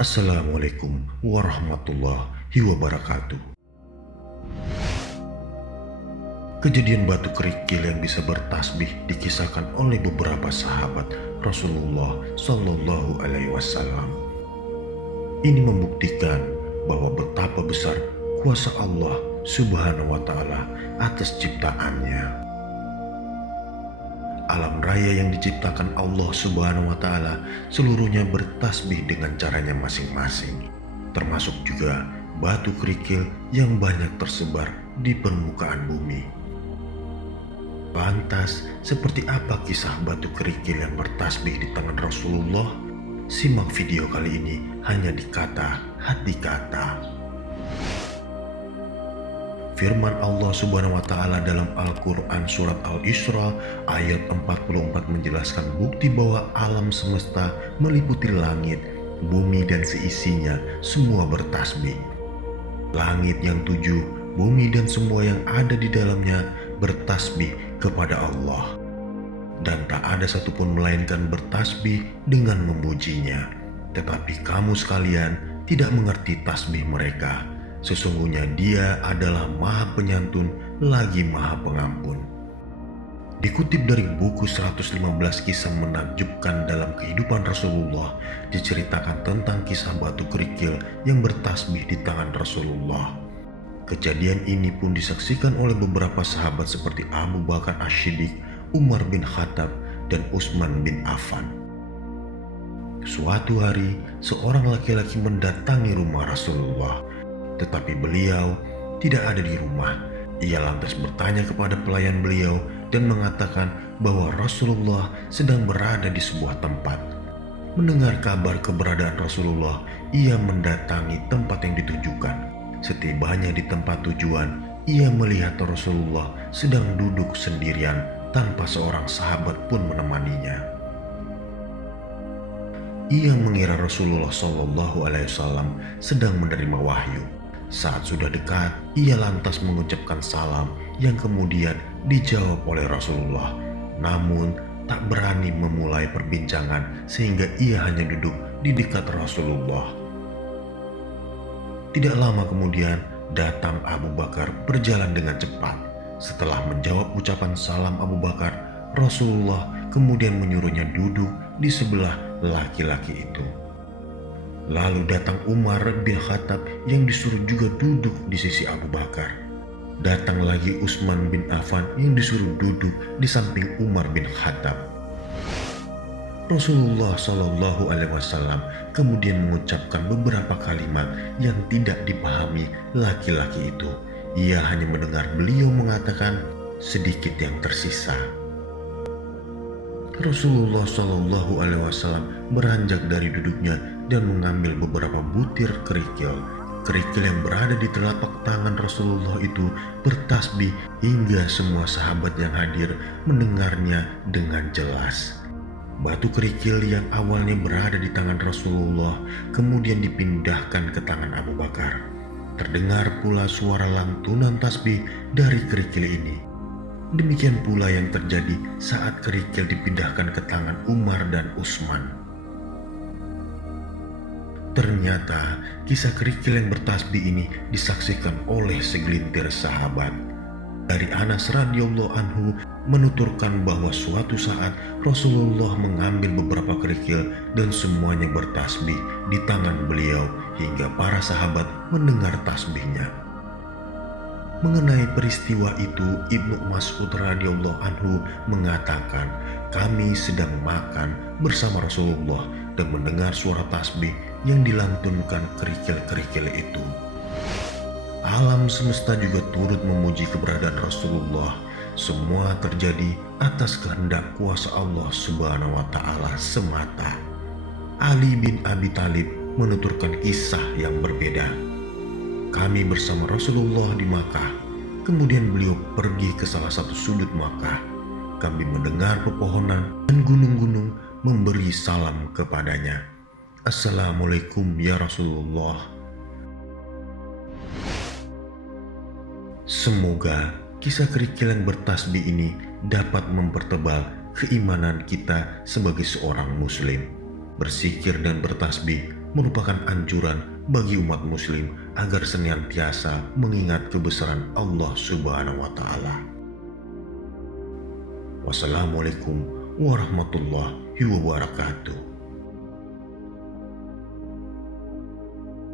Assalamualaikum warahmatullahi wabarakatuh. Kejadian batu kerikil yang bisa bertasbih dikisahkan oleh beberapa sahabat Rasulullah Shallallahu Alaihi Wasallam. Ini membuktikan bahwa betapa besar kuasa Allah Subhanahu Wa Taala atas ciptaannya. Alam raya yang diciptakan Allah Subhanahu Wa Taala seluruhnya bertasbih dengan caranya masing-masing, termasuk juga batu kerikil yang banyak tersebar di permukaan bumi. Lantas, seperti apa kisah batu kerikil yang bertasbih di tangan Rasulullah? Simak video kali ini hanya di Kata Hati Kata. Firman Allah Subhanahu wa Ta'ala dalam Al-Quran Surat Al-Isra ayat 44 menjelaskan bukti bahwa alam semesta meliputi langit, bumi dan seisinya semua bertasbih. Langit yang tujuh, bumi dan semua yang ada di dalamnya bertasbih kepada Allah. Dan tak ada satupun melainkan bertasbih dengan memujinya. Tetapi kamu sekalian tidak mengerti tasbih mereka. Sesungguhnya Dia adalah Maha Penyantun lagi Maha Pengampun. Dikutip dari buku 115 kisah menakjubkan dalam kehidupan Rasulullah, diceritakan tentang kisah batu kerikil yang bertasbih di tangan Rasulullah. Kejadian ini pun disaksikan oleh beberapa sahabat seperti Abu Bakar As-Siddiq, Umar bin Khattab, dan Utsman bin Affan. Suatu hari, seorang laki-laki mendatangi rumah Rasulullah. Tetapi beliau tidak ada di rumah. Ia lantas bertanya kepada pelayan beliau dan mengatakan bahwa Rasulullah sedang berada di sebuah tempat. Mendengar kabar keberadaan Rasulullah, ia mendatangi tempat yang ditujukan. Setibanya di tempat tujuan, ia melihat Rasulullah sedang duduk sendirian tanpa seorang sahabat pun menemaninya. Ia mengira Rasulullah Shallallahu Alaihi Wasallam sedang menerima wahyu. Saat sudah dekat, ia lantas mengucapkan salam yang kemudian dijawab oleh Rasulullah. Namun, tak berani memulai perbincangan sehingga ia hanya duduk di dekat Rasulullah. Tidak lama kemudian, datang Abu Bakar berjalan dengan cepat. Setelah menjawab ucapan salam Abu Bakar, Rasulullah kemudian menyuruhnya duduk di sebelah laki-laki itu. Lalu datang Umar bin Khattab yang disuruh juga duduk di sisi Abu Bakar. Datang lagi Utsman bin Affan yang disuruh duduk di samping Umar bin Khattab. Rasulullah Shallallahu Alaihi Wasallam kemudian mengucapkan beberapa kalimat yang tidak dipahami laki-laki itu. Ia hanya mendengar beliau mengatakan sedikit yang tersisa. Rasulullah Shallallahu Alaihi Wasallam beranjak dari duduknya dan mengambil beberapa butir kerikil. Kerikil yang berada di telapak tangan Rasulullah itu bertasbih hingga semua sahabat yang hadir mendengarnya dengan jelas. Batu kerikil yang awalnya berada di tangan Rasulullah kemudian dipindahkan ke tangan Abu Bakar. Terdengar pula suara lantunan tasbih dari kerikil ini. Demikian pula yang terjadi saat kerikil dipindahkan ke tangan Umar dan Utsman. Ternyata kisah kerikil yang bertasbih ini disaksikan oleh segelintir sahabat. Dari Anas radhiyallahu anhu menuturkan bahwa suatu saat Rasulullah mengambil beberapa kerikil dan semuanya bertasbih di tangan beliau hingga para sahabat mendengar tasbihnya. Mengenai peristiwa itu, Ibnu Mas'ud radhiyallahu anhu mengatakan, kami sedang makan bersama Rasulullah dan mendengar suara tasbih yang dilantunkan kerikil-kerikil itu. Alam semesta juga turut memuji keberadaan Rasulullah. Semua terjadi atas kehendak kuasa Allah Subhanahu wa Ta'ala semata. Ali bin Abi Thalib menuturkan kisah yang berbeda. Kami bersama Rasulullah di Makkah. Kemudian beliau pergi ke salah satu sudut Makkah. Kami mendengar pepohonan dan gunung-gunung memberi salam kepadanya. Assalamualaikum ya Rasulullah. Semoga kisah kerikil yang bertasbih ini dapat mempertebal keimanan kita sebagai seorang muslim. Berzikir dan bertasbih merupakan anjuran bagi umat muslim agar senantiasa mengingat kebesaran Allah Subhanahu wa taala. Wassalamualaikum warahmatullahi wabarakatuh.